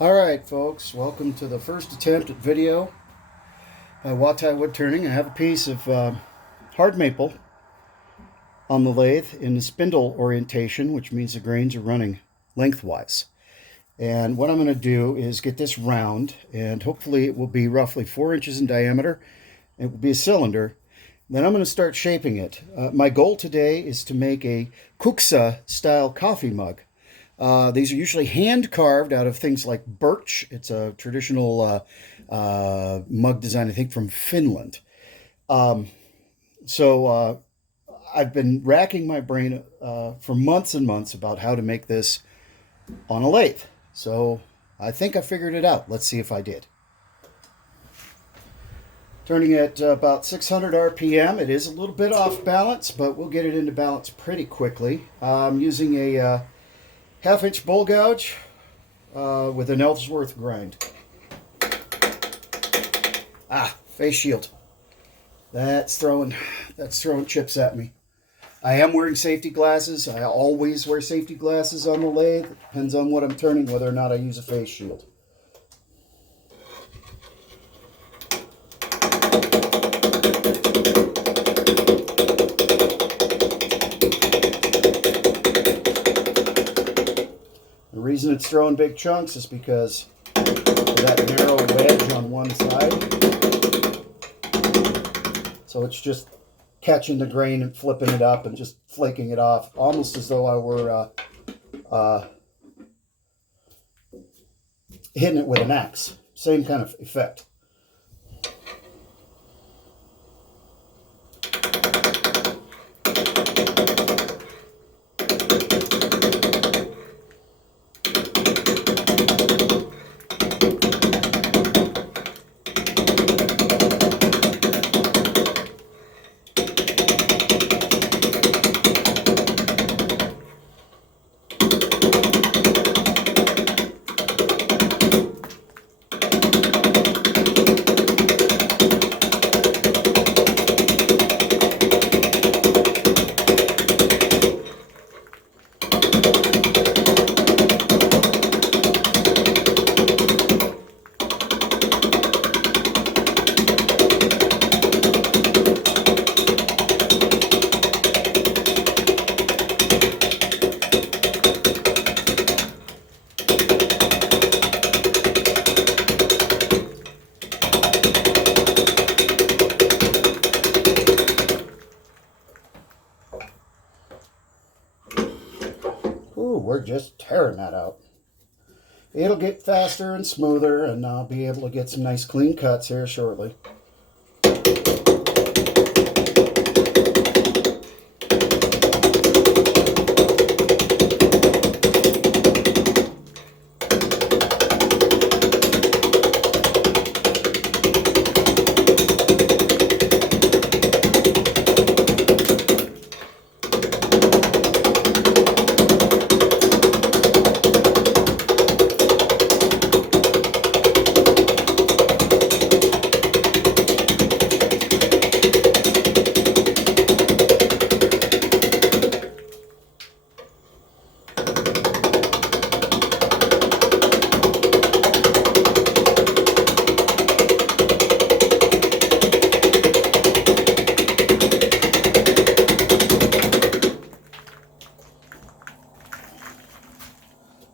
Alright folks, welcome to the first attempt at video by Wah-Tie Woodturning. I have a piece of hard maple on the lathe in the spindle orientation, which means the grains are running lengthwise. And what I'm going to do is get this round, and hopefully it will be roughly 4 inches in diameter. It will be a cylinder. Then I'm going to start shaping it. My goal today is to make a Kuksa style coffee mug. These are usually hand carved out of things like birch. It's a traditional mug design, I think, from Finland. So I've been racking my brain for months and months about how to make this on a lathe. So I think I figured it out. Let's see if I did. Turning at about 600 RPM. It is a little bit off balance, but we'll get it into balance pretty quickly. I'm using a half-inch bowl gouge with an Ellsworth grind. Face shield. That's throwing chips at me. I am wearing safety glasses. I always wear safety glasses on the lathe. It depends on what I'm turning, whether or not I use a face shield. The reason it's throwing big chunks is because of that narrow wedge on one side. So it's just catching the grain and flipping it up and just flaking it off, almost as though I were hitting it with an axe. Same kind of effect. We're just tearing that out. It'll get faster and smoother, and I'll be able to get some nice clean cuts here shortly.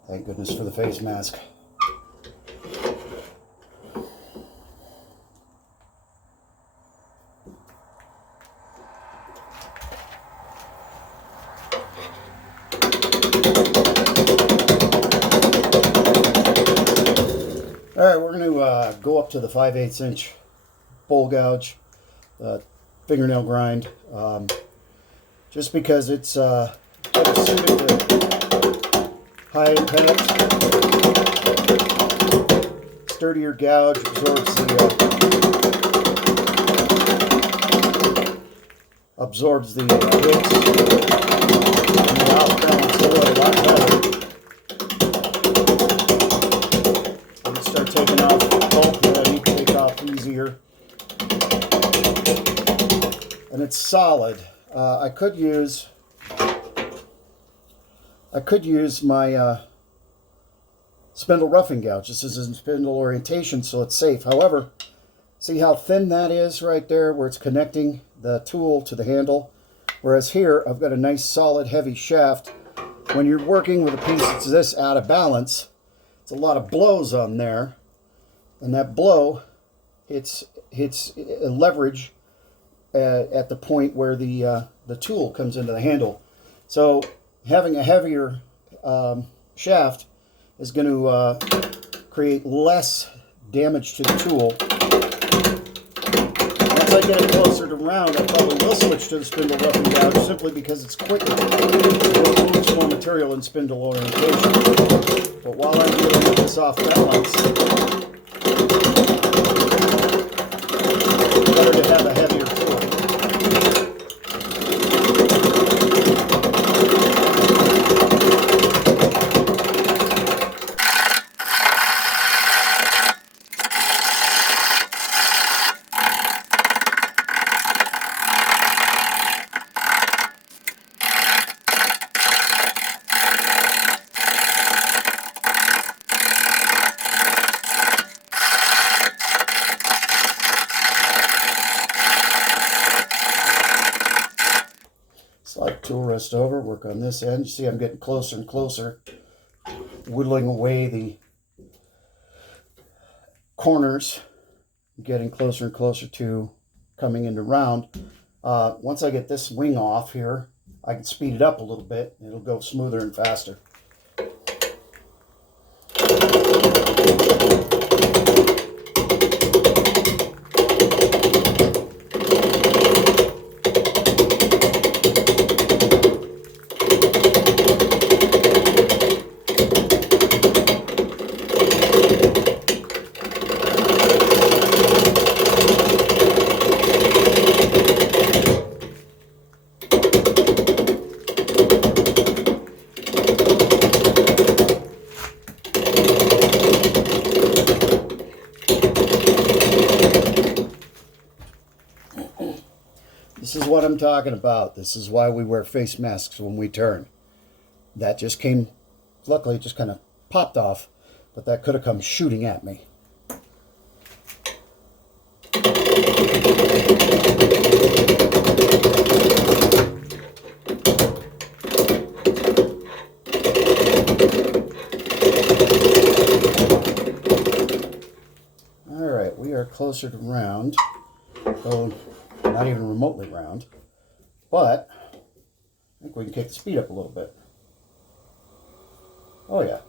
Thank goodness for the face mask. Alright, we're going to go up to the 5/8 inch bowl gouge, fingernail grind, just because it's better suited to high impact. Sturdier gouge absorbs the hits, and the outbounds a lot better. When you start taking off the pulp, you can take off easier. And it's solid. I could use my spindle roughing gouge. This is in spindle orientation, so it's safe. However, see how thin that is right there where it's connecting the tool to the handle? Whereas here, I've got a nice solid heavy shaft. When you're working with a piece that's this out of balance, it's a lot of blows on there. And that blow, it's a leverage at the point where the tool comes into the handle. So having a heavier shaft is going to create less damage to the tool. Once I get it closer to round, I probably will switch to the spindle roughing gouge simply because it's quicker. It moves more material in spindle orientation. But while I'm dealing with this off balance, it's better to have a heavier tool. Slide tool rest over, work on this end. You see I'm getting closer and closer, whittling away the corners, getting closer and closer to coming into round. Once I get this wing off here, I can speed it up a little bit. It'll go smoother and faster. This is what I'm talking about. This is why we wear face masks when we turn. That just came, luckily it just kind of popped off, but that could have come shooting at me. All right, we are closer to round. So not even remotely round, but I think we can kick the speed up a little bit. Oh yeah.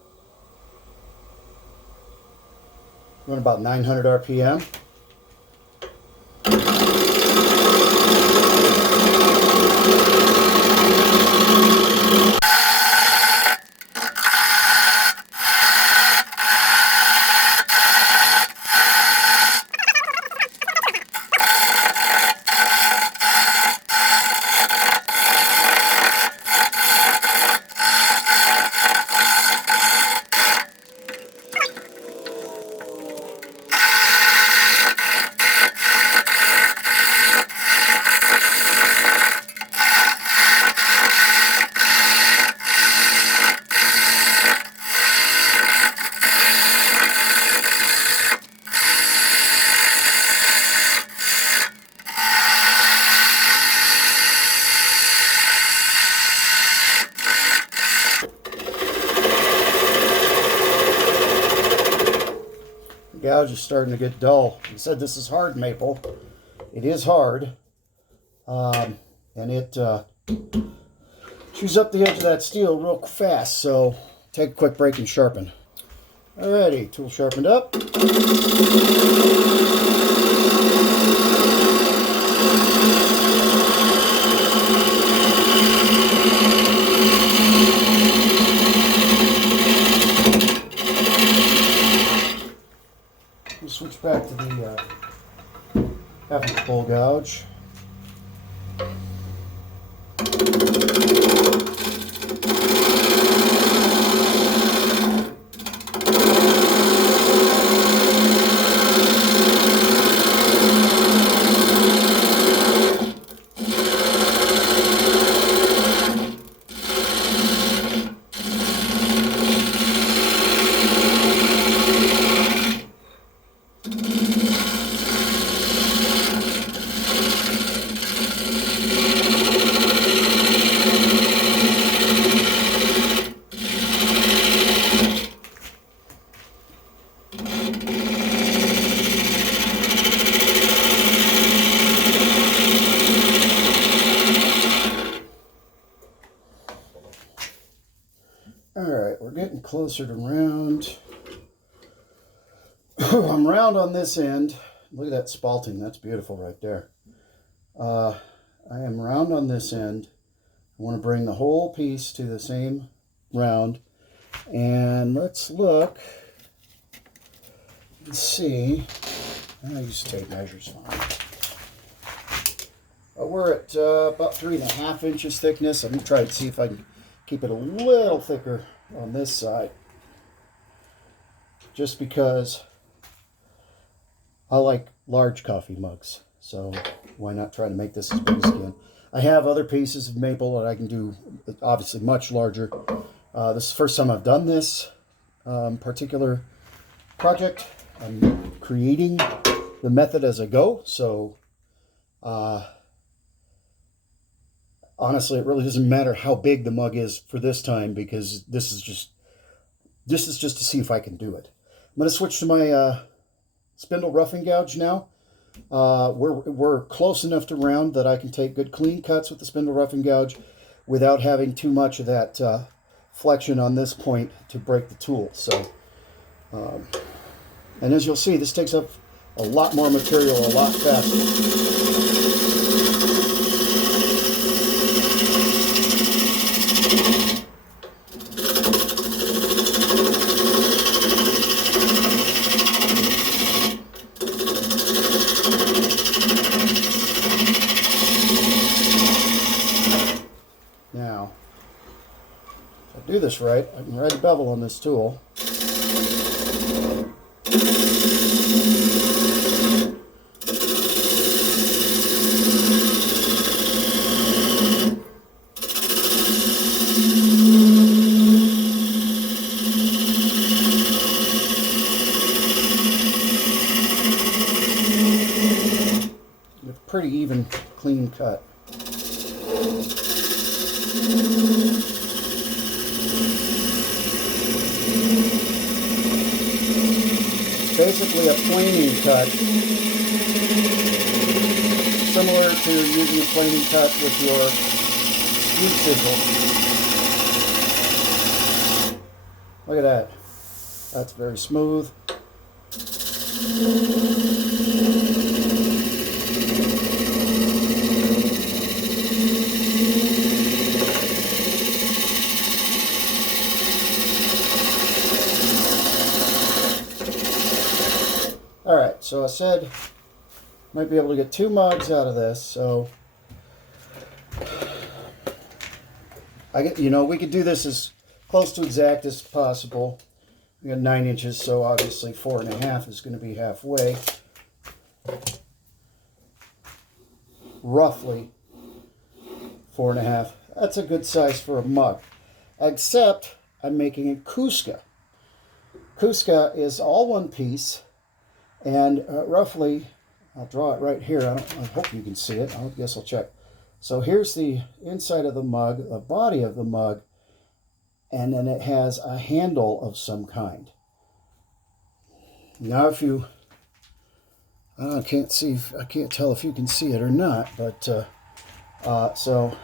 Run about 900 RPM. The gouge is starting to get dull. I said this is hard maple. It is hard, and it chews up the edge of that steel real fast, so take a quick break and sharpen. Alrighty, tool sharpened up. We'll switch back to the half-inch bowl gouge. closer to round. I'm round on this end. Look at that spalting. That's beautiful right there. I am round on this end. I want to bring the whole piece to the same round. And let's look and see. I use tape measures fine. We're at about 3.5 inches thickness. I'm going to try to see if I can keep it a little thicker on this side. Just because I like large coffee mugs. So why not try to make this as big as I can? I have other pieces of maple that I can do obviously much larger. This is the first time I've done this particular project. I'm creating the method as I go. So honestly, it really doesn't matter how big the mug is for this time, because this is just to see if I can do it. I'm going to switch to my spindle roughing gouge now. We're close enough to round that I can take good clean cuts with the spindle roughing gouge without having too much of that flexion on this point to break the tool. So, and as you'll see, this takes up a lot more material a lot faster. Now, if I do this right, I can write a bevel on this tool. With a pretty even, clean cut. Basically a planing cut, similar to using a planing cut with your skew chisel. Look at that. That's very smooth. Alright, so I said might be able to get 2 mugs out of this, so we could do this as close to exact as possible. We got 9 inches, so obviously 4.5 is going to be halfway. Roughly 4.5. That's a good size for a mug. Except I'm making a Kuksa. Kuksa is all one piece. And roughly, I'll draw it right here. I hope you can see it. I guess I'll check. So here's the inside of the mug, the body of the mug, and then it has a handle of some kind. Now if you, I can't tell if you can see it or not, but so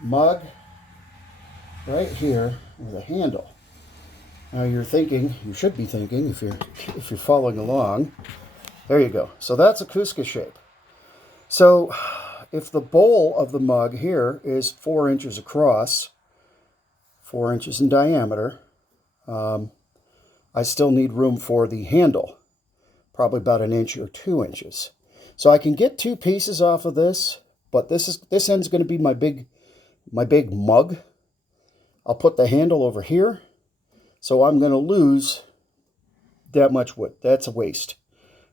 mug right here with a handle. Now you should be thinking, if you're following along, there you go. So that's a Kuksa shape. So if the bowl of the mug here is 4 inches across, 4 inches in diameter, I still need room for the handle, probably about 1 inch or 2 inches. So I can get 2 pieces off of this, but this end's going to be my big mug. I'll put the handle over here. So I'm going to lose that much wood. That's a waste.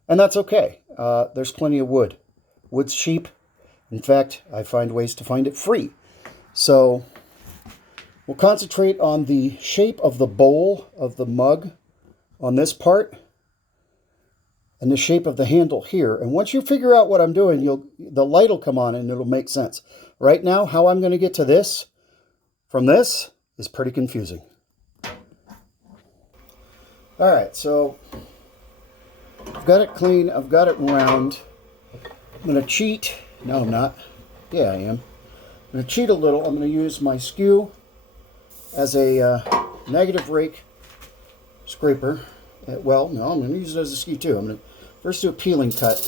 And that's okay. There's plenty of wood. Wood's cheap. In fact, I find ways to find it free. So we'll concentrate on the shape of the bowl of the mug on this part and the shape of the handle here. And once you figure out what I'm doing, the light will come on and it'll make sense. Right now, how I'm going to get to this from this is pretty confusing. All right, so I've got it clean. I've got it round. I'm going to cheat. No, I'm not. Yeah, I am. I'm going to cheat a little. I'm going to use my skew as a negative rake scraper. Well, no, I'm going to use it as a skew too. I'm going to first do a peeling cut.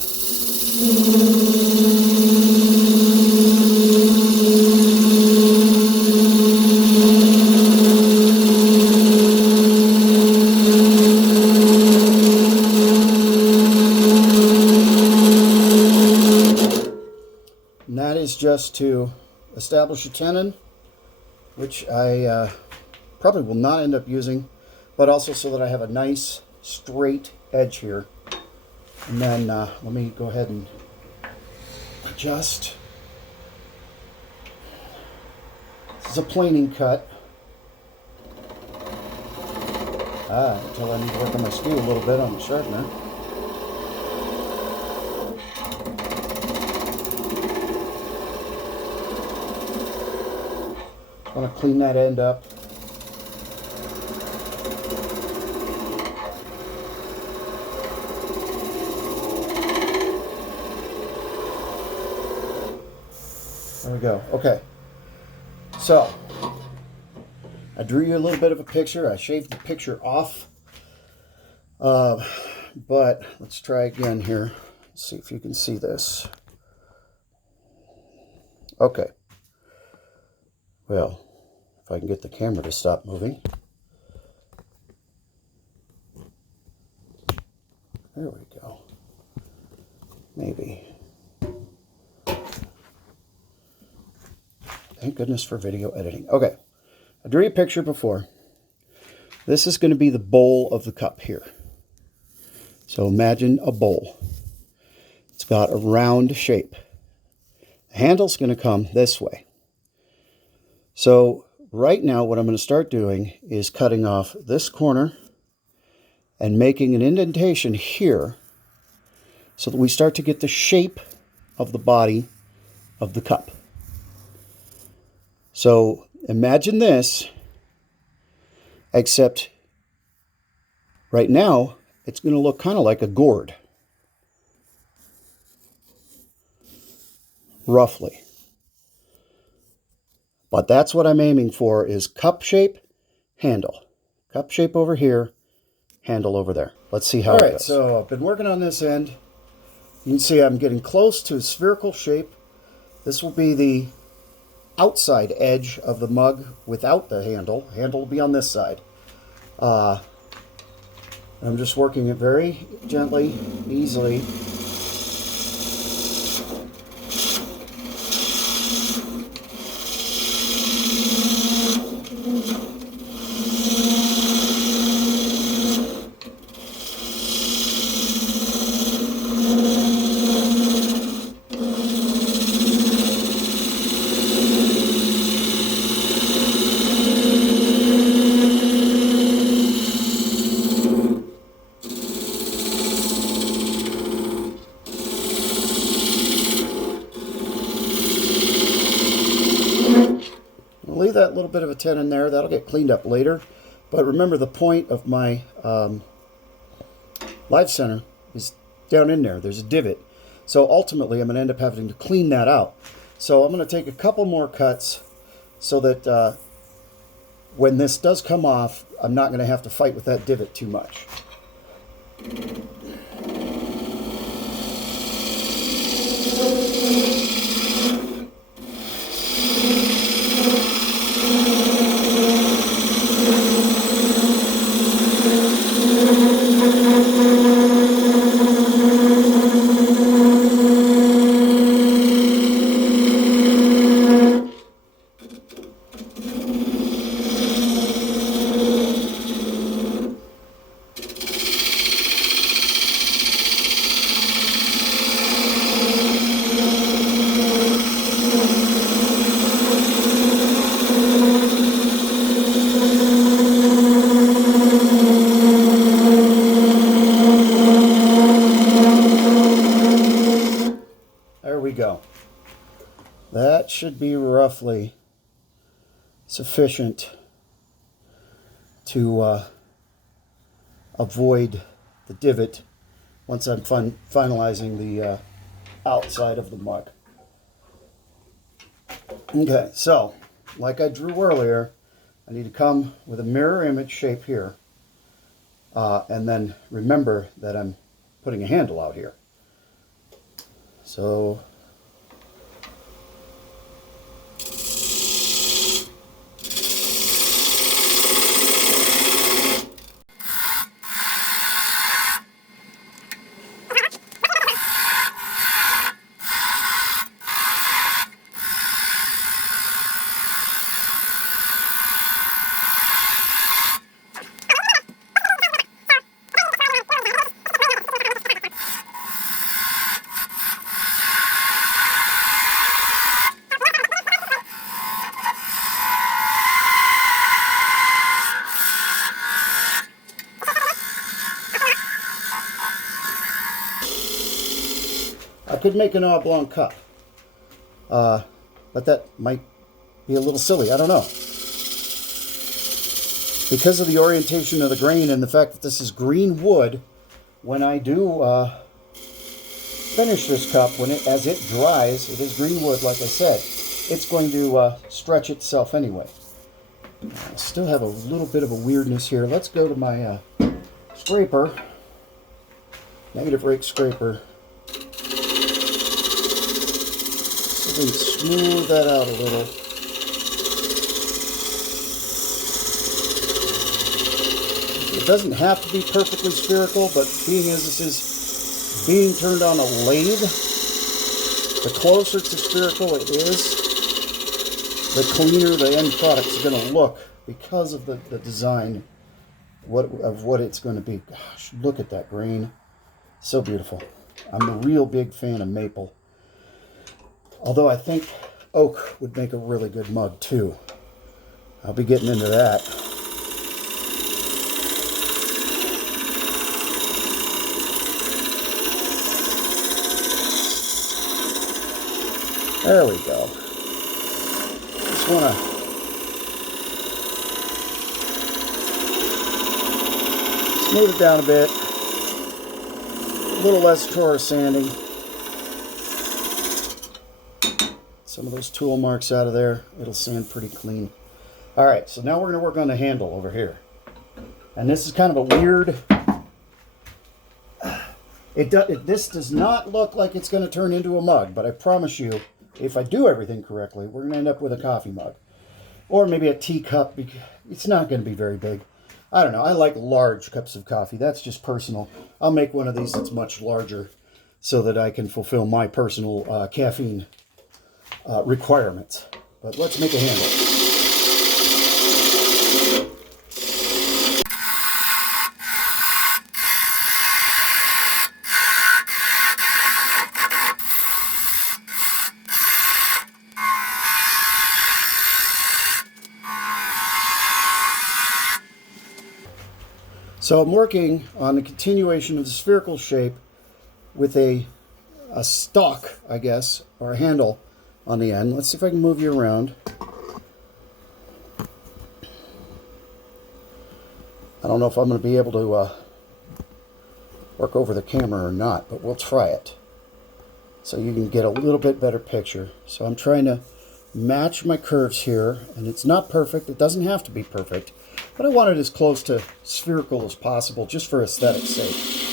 And that is just to establish a tenon, which I probably will not end up using, but also so that I have a nice straight edge here. And then let me go ahead and adjust. This is a planing cut. Until I need to work on my skew a little bit on the sharpener. I want to clean that end up. There we go. Okay. So, I drew you a little bit of a picture. I shaved the picture off. But let's try again here. Let's see if you can see this. Okay. Well, if I can get the camera to stop moving. There we go. Maybe. Thank goodness for video editing. Okay. I drew you a picture before. This is going to be the bowl of the cup here. So imagine a bowl. It's got a round shape. The handle's going to come this way. So right now what I'm going to start doing is cutting off this corner and making an indentation here so that we start to get the shape of the body of the cup. So imagine this, except right now it's going to look kind of like a gourd, roughly. But that's what I'm aiming for, is cup shape, handle. Cup shape over here, handle over there. Let's see how it goes. All right, so I've been working on this end. You can see I'm getting close to a spherical shape. This will be the outside edge of the mug without the handle. Handle will be on this side. I'm just working it very gently, easily. Leave that little bit of a tenon there. That'll get cleaned up later. But remember, the point of my live center is down in there. There's a divot. So ultimately, I'm going to end up having to clean that out. So I'm going to take a couple more cuts so that when this does come off, I'm not going to have to fight with that divot too much. There we go. That should be roughly sufficient to avoid the divot once I'm finalizing the outside of the mug. Okay, so like I drew earlier, I need to come with a mirror image shape here and then remember that I'm putting a handle out here. So I could make an oblong cup, but that might be a little silly. I don't know. Because of the orientation of the grain and the fact that this is green wood, when I do finish this cup, as it dries, it is green wood, like I said, it's going to stretch itself anyway. I still have a little bit of a weirdness here. Let's go to my scraper, negative rake scraper. So we can smooth that out a little. It doesn't have to be perfectly spherical, but being as this is being turned on a lathe, the closer to spherical it is, the cleaner the end product is going to look because of the design of what it's going to be. Gosh, look at that grain. So beautiful. I'm a real big fan of maple. Although I think oak would make a really good mug too. I'll be getting into that. There we go. Just want to smooth it down a bit. A little less Torah sanding. Some of those tool marks out of there. It'll sand pretty clean. All right, so now we're going to work on the handle over here. And this is kind of a weird... This does not look like it's going to turn into a mug, but I promise you, if I do everything correctly, we're going to end up with a coffee mug. Or maybe a teacup. It's not going to be very big. I don't know. I like large cups of coffee. That's just personal. I'll make one of these that's much larger so that I can fulfill my personal caffeine requirements. But let's make a handle. So I'm working on the continuation of the spherical shape with a stalk, I guess, or a handle on the end. Let's see if I can move you around. I don't know if I'm going to be able to work over the camera or not, but we'll try it so you can get a little bit better picture. So I'm trying to match my curves here, and it's not perfect. It doesn't have to be perfect, but I want it as close to spherical as possible just for aesthetic's sake.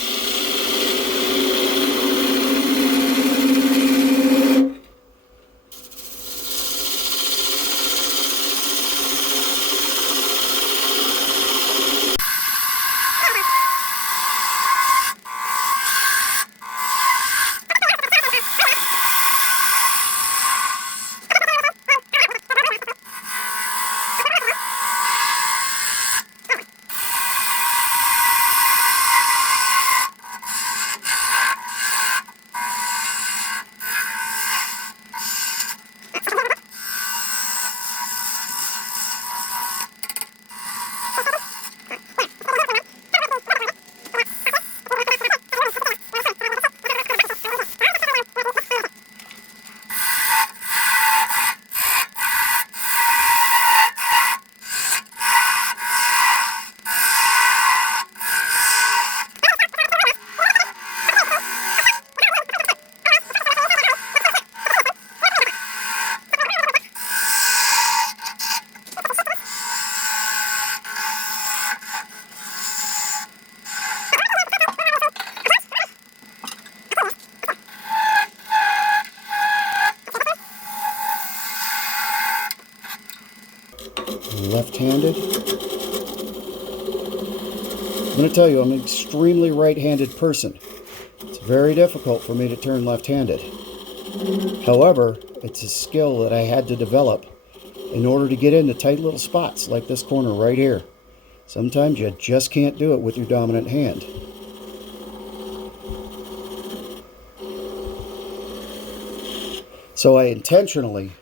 left-handed. I'm going to tell you, I'm an extremely right-handed person. It's very difficult for me to turn left-handed. However, it's a skill that I had to develop in order to get into tight little spots like this corner right here. Sometimes you just can't do it with your dominant hand. So I intentionally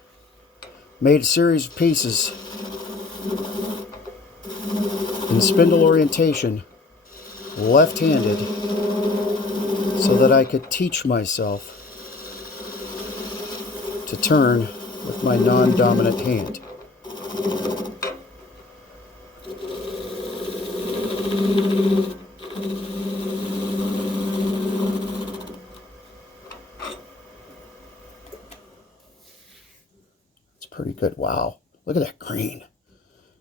made a series of pieces in spindle orientation, left-handed, so that I could teach myself to turn with my non-dominant hand. It's pretty good. Wow. Look at that green.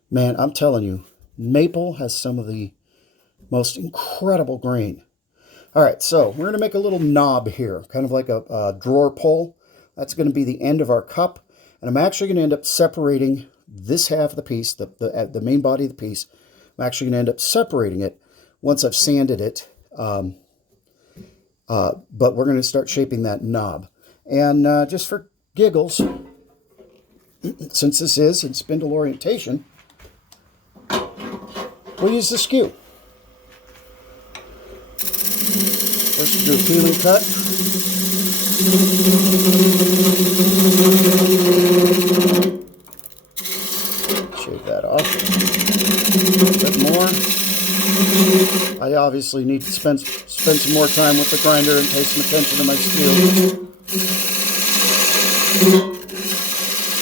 Man, I'm telling you, maple has some of the most incredible grain. All right, so we're going to make a little knob here, kind of like a drawer pull. That's going to be the end of our cup. And I'm actually going to end up separating this half of the piece, the main body of the piece. I'm actually going to end up separating it once I've sanded it. But we're going to start shaping that knob. And just for giggles, since this is in spindle orientation, we'll use the skew. First we'll do a peeling cut. Shave that off. A bit more. I obviously need to spend some more time with the grinder and pay some attention to my skew.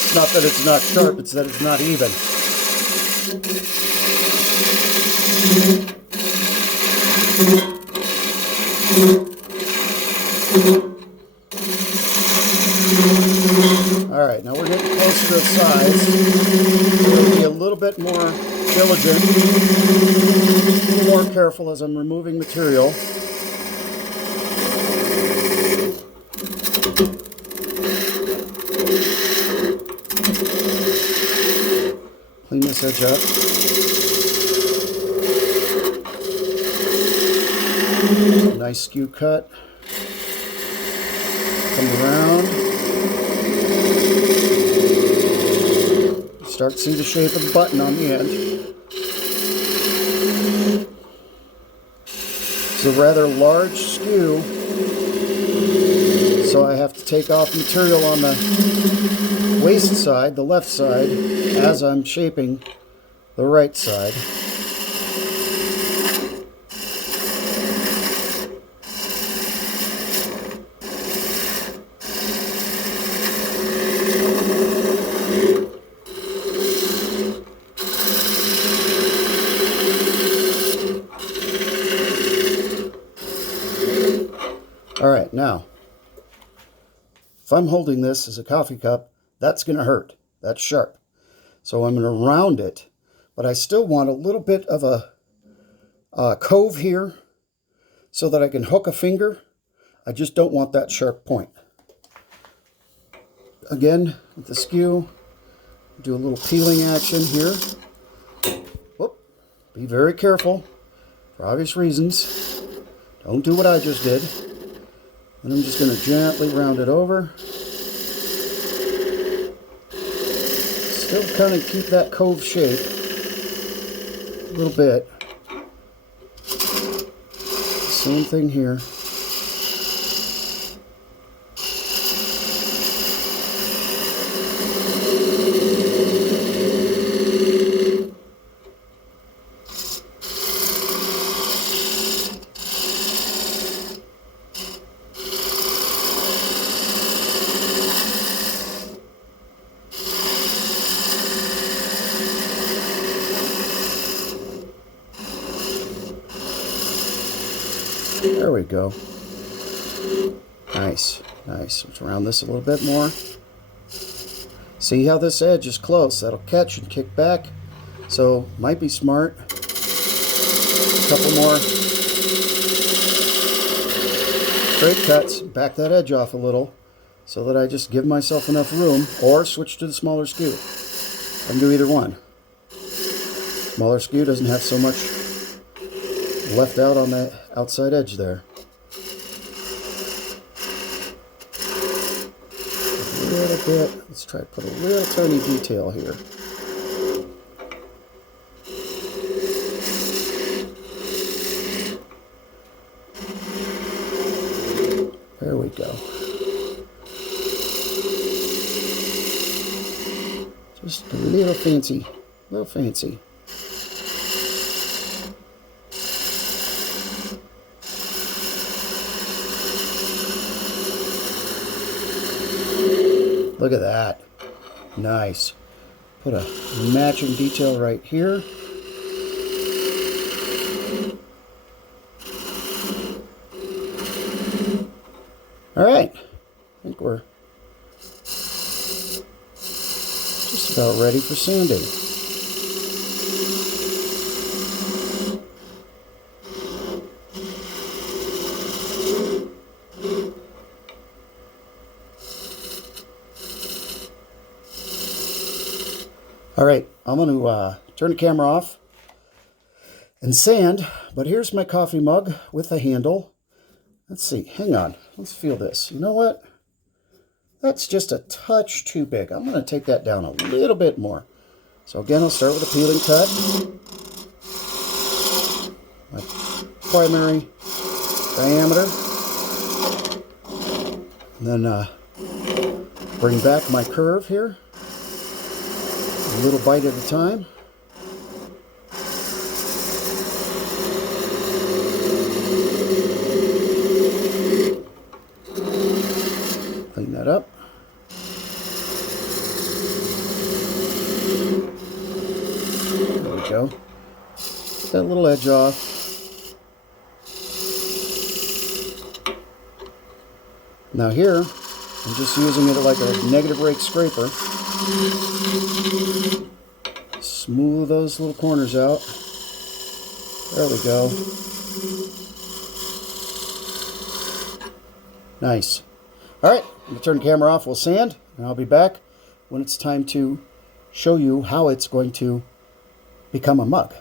It's not that it's not sharp, it's that it's not even. All right, now we're getting close to the size. We're going to be a little bit more diligent, a little more careful as I'm removing material. Clean this edge up. Nice skew cut. Come around. Start to see the shape of the button on the end. It's a rather large skew, so I have to take off material on the waist side, the left side, as I'm shaping the right side. All right, now, if I'm holding this as a coffee cup, that's going to hurt. That's sharp. So I'm going to round it, but I still want a little bit of a cove here so that I can hook a finger. I just don't want that sharp point. Again, with the skew, do a little peeling action here. Whoop. Be very careful for obvious reasons. Don't do what I just did. And I'm just going to gently round it over. Still kind of keep that cove shape a little bit. Same thing here. There we go. Nice, nice. Let's round this a little bit more. See how this edge is close? That'll catch and kick back. So, might be smart. A couple more straight cuts. Back that edge off a little so that I just give myself enough room, or switch to the smaller skew. I can do either one. smaller skew doesn't have so much left out on the outside edge there. A little bit. Let's try to put a little tiny detail here. There we go. Just a little fancy, little fancy. Look at that. Nice. Put a matching detail right here. All right. I think we're just about ready for sanding. All right, I'm going to turn the camera off and sand, but here's my coffee mug with a handle. Let's see, hang on, let's feel this. You know what? That's just a touch too big. I'm going to take that down a little bit more. So again, I'll start with a peeling cut. My primary diameter. And then bring back my curve here. A little bite at a time. Clean that up. There we go. Get that little edge off. Now here, I'm just using it like a negative rake scraper. Smooth those little corners out. There we go. Nice. All right, I'm going to turn the camera off. We'll sand, and I'll be back when it's time to show you how it's going to become a mug.